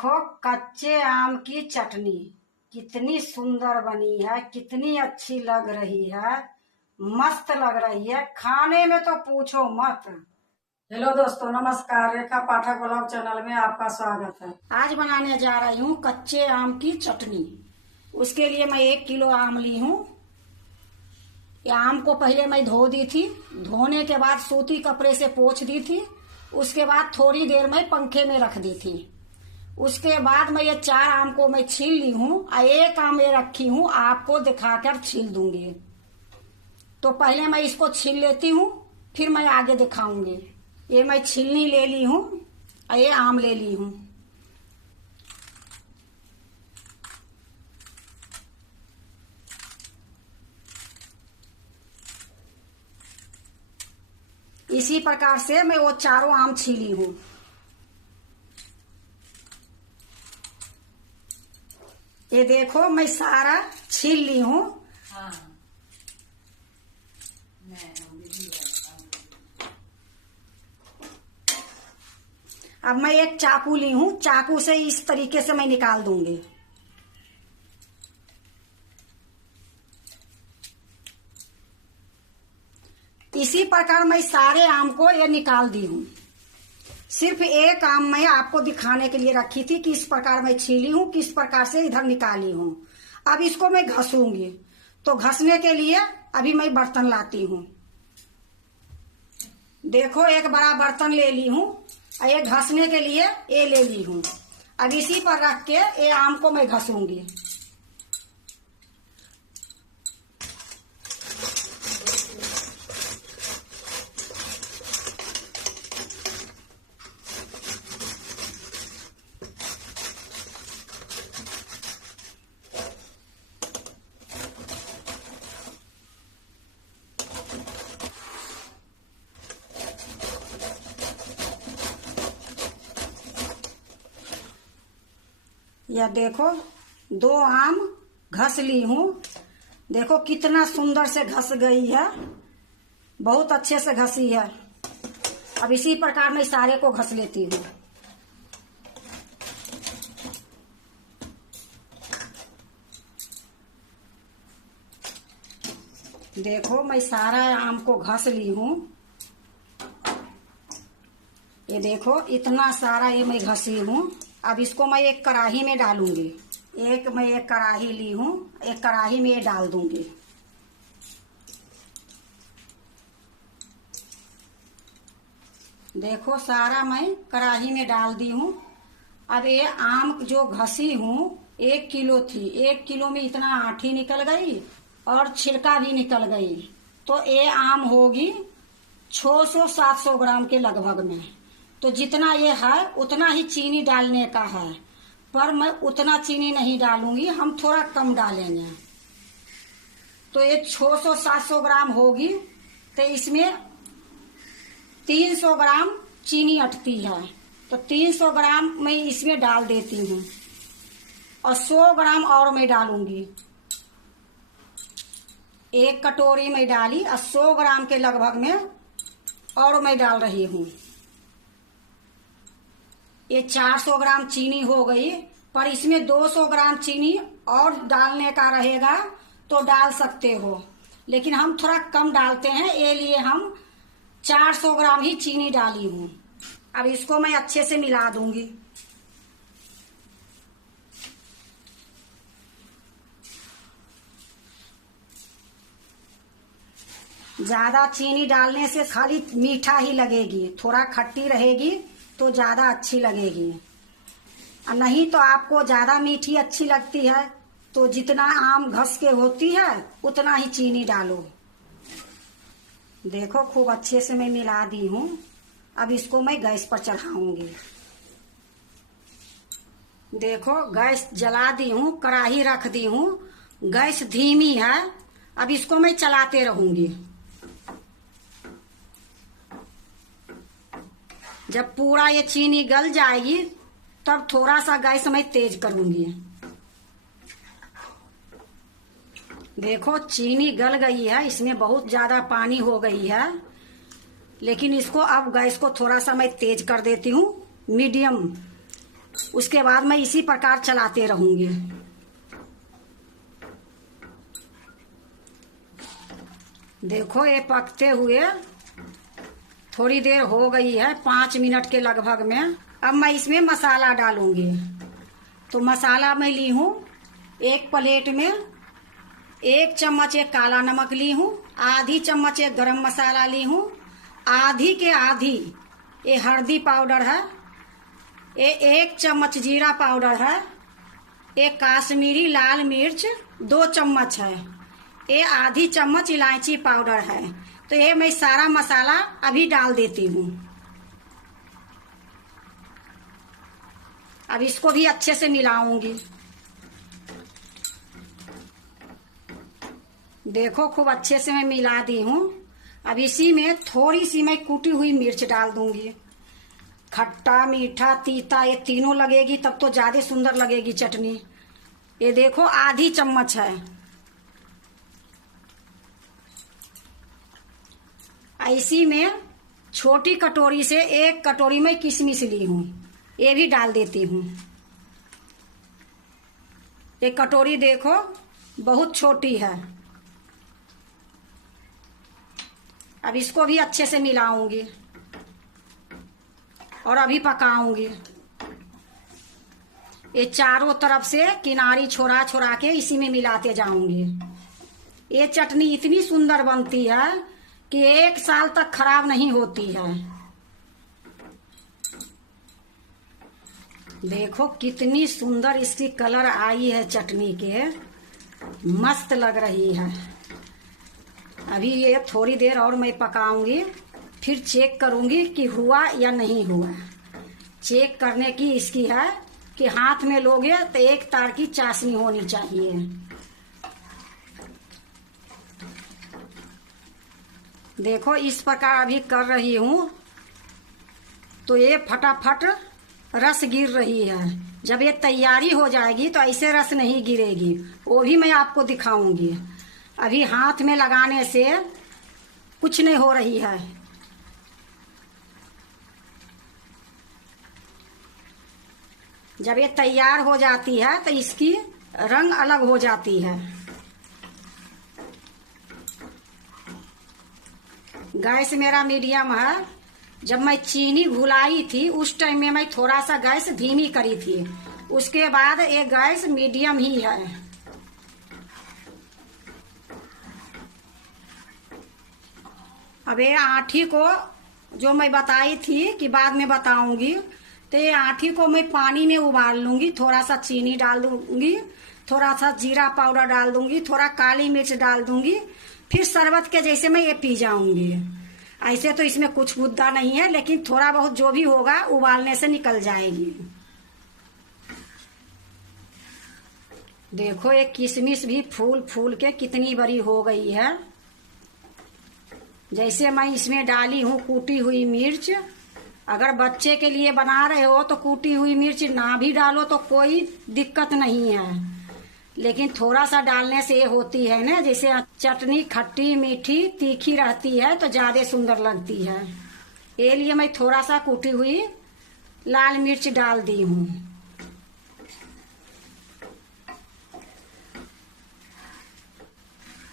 देखो कच्चे आम की चटनी कितनी सुंदर बनी है, कितनी अच्छी लग रही है, मस्त लग रही है। खाने में तो पूछो मत। हेलो दोस्तों, नमस्कार। रेखा पाठक ब्लॉग चैनल में आपका स्वागत है। आज बनाने जा रही हूँ कच्चे आम की चटनी। उसके लिए मैं 1 किलो आम ली हूँ। ये आम को पहले मैं धो दी थी। धोने के बाद सूती कपड़े से पोंछ दी थी। उसके बाद थोड़ी देर में पंखे में रख दी थी। उसके बाद मैं ये 4 आम को मैं छील ली हूँ और 1 आम ये रखी हूँ, आपको दिखाकर छील दूंगी। तो पहले मैं इसको छील लेती हूँ, फिर मैं आगे दिखाऊंगी। ये मैं छीलनी ले ली हूँ और ये आम ले ली हूँ। इसी प्रकार से मैं वो चारों आम छीली हूँ। ये देखो मैं सारा छील ली हूँ। अब मैं एक चाकू ली हूँ। चाकू से इस तरीके से मैं निकाल दूंगी। इसी प्रकार मैं सारे आम को ये निकाल दी हूँ। सिर्फ 1 आम मैं आपको दिखाने के लिए रखी थी कि इस प्रकार मैं छीली हूँ, किस प्रकार से इधर निकाली हूँ। अब इसको मैं घसूंगी। तो घसने के लिए अभी मैं बर्तन लाती हूँ। देखो एक बड़ा बर्तन ले ली हूँ और ये घसने के लिए ये ले ली हूँ। अब इसी पर रख के ये आम को मैं घसूंगी। या देखो 2 आम घस ली हूँ। देखो कितना सुंदर से घस गई है, बहुत अच्छे से घसी है। अब इसी प्रकार मैं सारे को घस लेती हूँ। देखो मैं सारा आम को घस ली हूँ। ये देखो इतना सारा ये मैं घसी हूँ। अब इसको मैं एक कढ़ाई में डालूंगी। मैं एक कढ़ाई ली हूँ, एक कढ़ाई में ये डाल दूंगी। देखो सारा मैं कढ़ाई में डाल दी हूँ। अब ये आम जो घसी हूँ 1 किलो थी। 1 किलो में इतना आठी निकल गई और छिलका भी निकल गई। तो ये आम होगी 600-700 ग्राम के लगभग में। तो जितना ये है उतना ही चीनी डालने का है, पर मैं उतना चीनी नहीं डालूंगी, हम थोड़ा कम डालेंगे। तो ये 600-700 ग्राम होगी। तो इसमें 300 ग्राम चीनी अटती है। तो 300 ग्राम मैं इसमें डाल देती हूँ और 100 ग्राम और मैं डालूंगी। 1 कटोरी में डाली और 100 ग्राम के लगभग में और मैं डाल रही हूँ। ये 400 ग्राम चीनी हो गई, पर इसमें 200 ग्राम चीनी और डालने का रहेगा तो डाल सकते हो, लेकिन हम थोड़ा कम डालते हैं, ये लिए हम 400 ग्राम ही चीनी डाली हूँ। अब इसको मैं अच्छे से मिला दूंगी। ज्यादा चीनी डालने से खाली मीठा ही लगेगी, थोड़ा खट्टी रहेगी तो ज्यादा अच्छी लगेगी। और नहीं तो आपको ज्यादा मीठी अच्छी लगती है तो जितना आम घस के होती है उतना ही चीनी डालो। देखो खूब अच्छे से मैं मिला दी हूँ। अब इसको मैं गैस पर चढ़ाऊंगी। देखो गैस जला दी हूँ, कढ़ाई रख दी हूँ, गैस धीमी है। अब इसको मैं चलाते रहूंगी। जब पूरा ये चीनी गल जाएगी तब थोड़ा सा गैस मैं तेज करूंगी। देखो चीनी गल गई है, इसमें बहुत ज्यादा पानी हो गई है, लेकिन इसको अब गैस को थोड़ा सा मैं तेज कर देती हूँ, मीडियम। उसके बाद मैं इसी प्रकार चलाते रहूंगी। देखो ये पकते हुए थोड़ी देर हो गई है, 5 मिनट के लगभग में। अब मैं इसमें मसाला डालूंगी। तो मसाला मैं ली हूँ एक प्लेट में 1 चम्मच एक काला नमक ली हूँ, आधी चम्मच एक गरम मसाला ली हूँ, आधी के आधी ये हल्दी पाउडर है, ये 1 चम्मच जीरा पाउडर है, एक काश्मीरी लाल मिर्च 2 चम्मच है, ये आधी चम्मच इलायची पाउडर है। तो ये मैं सारा मसाला अभी डाल देती हूँ। अब इसको भी अच्छे से मिलाऊंगी। देखो खूब अच्छे से मैं मिला दी हूँ। अब इसी में थोड़ी सी मैं कूटी हुई मिर्च डाल दूंगी। खट्टा मीठा तीता ये तीनों लगेगी तब तो ज्यादा सुंदर लगेगी चटनी। ये देखो आधी चम्मच है। इसी में छोटी कटोरी से 1 कटोरी में किशमिश ली हूँ, ये भी डाल देती हूँ। एक कटोरी देखो बहुत छोटी है। अब इसको भी अच्छे से मिलाऊंगी और अभी पकाऊंगी। ये चारों तरफ से किनारी छोड़ा छोड़ा के इसी में मिलाते जाऊंगी। ये चटनी इतनी सुंदर बनती है कि 1 साल तक खराब नहीं होती है। देखो कितनी सुंदर इसकी कलर आई है चटनी के, मस्त लग रही है। अभी ये थोड़ी देर और मैं पकाऊंगी, फिर चेक करूंगी कि हुआ या नहीं हुआ। चेक करने की इसकी है कि हाथ में लोगे तो 1 तार की चाशनी होनी चाहिए। देखो इस प्रकार अभी कर रही हूँ तो ये फटाफट रस गिर रही है। जब ये तैयारी हो जाएगी तो ऐसे रस नहीं गिरेगी, वो भी मैं आपको दिखाऊंगी। अभी हाथ में लगाने से कुछ नहीं हो रही है। जब ये तैयार हो जाती है तो इसकी रंग अलग हो जाती है। गैस मेरा मीडियम है। जब मैं चीनी घुलाई थी उस टाइम में मैं थोड़ा सा गैस धीमी करी थी, उसके बाद ये गैस मीडियम ही है। अब ये आठी को जो मैं बताई थी कि बाद में बताऊंगी, तो ये आठी को मैं पानी में उबाल लूंगी, थोड़ा सा चीनी डाल दूंगी, थोड़ा सा जीरा पाउडर डाल दूंगी, थोड़ा काली मिर्च डाल दूंगी, फिर शरबत के जैसे मैं ये पी जाऊंगी। ऐसे तो इसमें कुछ मुद्दा नहीं है, लेकिन थोड़ा बहुत जो भी होगा उबालने से निकल जाएगी। देखो ये किशमिश भी फूल फूल के कितनी बड़ी हो गई है। जैसे मैं इसमें डाली हूँ कूटी हुई मिर्च। अगर बच्चे के लिए बना रहे हो तो कूटी हुई मिर्च ना भी डालो तो कोई दिक्कत नहीं है, लेकिन थोड़ा सा डालने से ये होती है ना, जैसे चटनी खट्टी मीठी तीखी रहती है तो ज्यादा सुंदर लगती है। ये लिए मैं थोड़ा सा कूटी हुई लाल मिर्च डाल दी हूँ।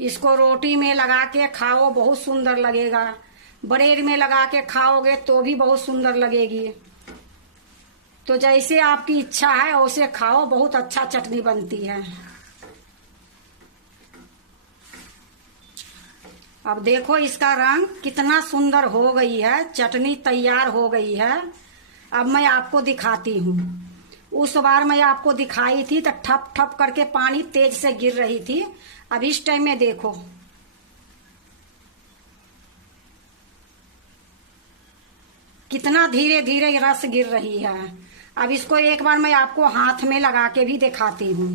इसको रोटी में लगा के खाओ, बहुत सुंदर लगेगा। ब्रेड में लगा के खाओगे तो भी बहुत सुंदर लगेगी। तो जैसे आपकी इच्छा है वैसे खाओ, बहुत अच्छा चटनी बनती है। अब देखो इसका रंग कितना सुंदर हो गई है, चटनी तैयार हो गई है। अब मैं आपको दिखाती हूँ। उस बार मैं आपको दिखाई थी तो ठप ठप करके पानी तेज से गिर रही थी। अब इस टाइम में देखो कितना धीरे धीरे रस गिर रही है। अब इसको एक बार मैं आपको हाथ में लगा के भी दिखाती हूँ।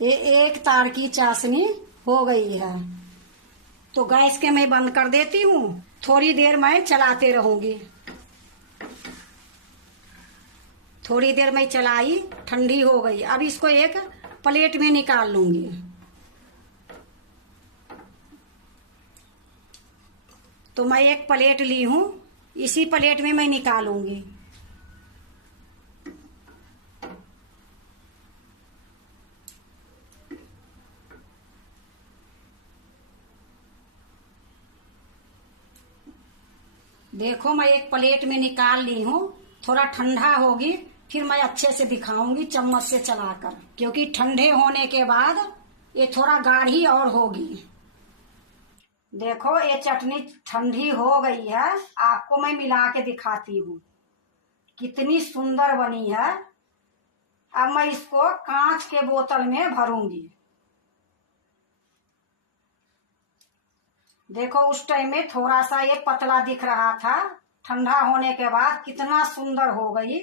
ये 1 तार की चाशनी हो गई है। तो गैस के मैं बंद कर देती हूँ, थोड़ी देर मैं चलाते रहूंगी। थोड़ी देर मैं चलाई, ठंडी हो गई। अब इसको एक प्लेट में निकाल लूंगी। तो मैं एक प्लेट ली हूँ, इसी प्लेट में मैं निकालूंगी। देखो मैं एक प्लेट में निकाल ली हूँ। थोड़ा ठंडा होगी फिर मैं अच्छे से दिखाऊंगी चम्मच से चलाकर, क्योंकि ठंडे होने के बाद ये थोड़ा गाढ़ी और होगी। देखो ये चटनी ठंडी हो गई है, आपको मैं मिला के दिखाती हूँ कितनी सुंदर बनी है। अब मैं इसको कांच के बोतल में भरूंगी। देखो उस टाइम में थोड़ा सा ये पतला दिख रहा था, ठंडा होने के बाद कितना सुंदर हो गई।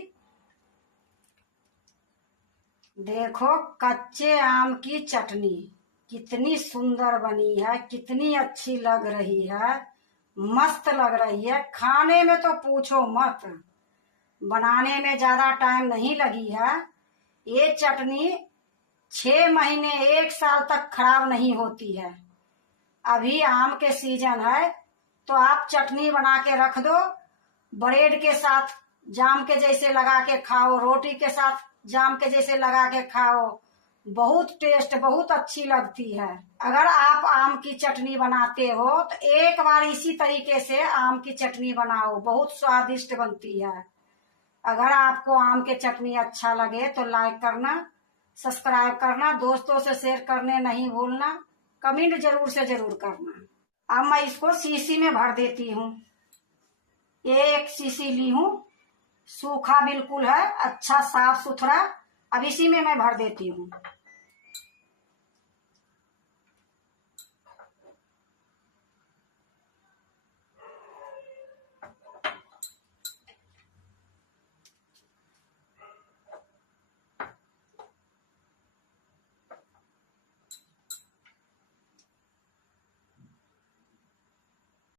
देखो कच्चे आम की चटनी कितनी सुंदर बनी है, कितनी अच्छी लग रही है, मस्त लग रही है। खाने में तो पूछो मत, बनाने में ज्यादा टाइम नहीं लगी है। ये चटनी 6 महीने 1 साल तक खराब नहीं होती है। अभी आम के सीजन है तो आप चटनी बना के रख दो, ब्रेड के साथ जाम के जैसे लगा के खाओ, रोटी के साथ जाम के जैसे लगा के खाओ, बहुत टेस्ट, बहुत अच्छी लगती है। अगर आप आम की चटनी बनाते हो तो एक बार इसी तरीके से आम की चटनी बनाओ, बहुत स्वादिष्ट बनती है। अगर आपको आम के चटनी अच्छा लगे तो लाइक करना, सब्सक्राइब करना, दोस्तों से शेयर करने नहीं भूलना, कमेंट जरूर से जरूर करना। अब मैं इसको शीशी में भर देती हूँ। एक शीशी ली हूँ, सूखा बिल्कुल है, अच्छा साफ सुथरा। अब इसी में मैं भर देती हूँ।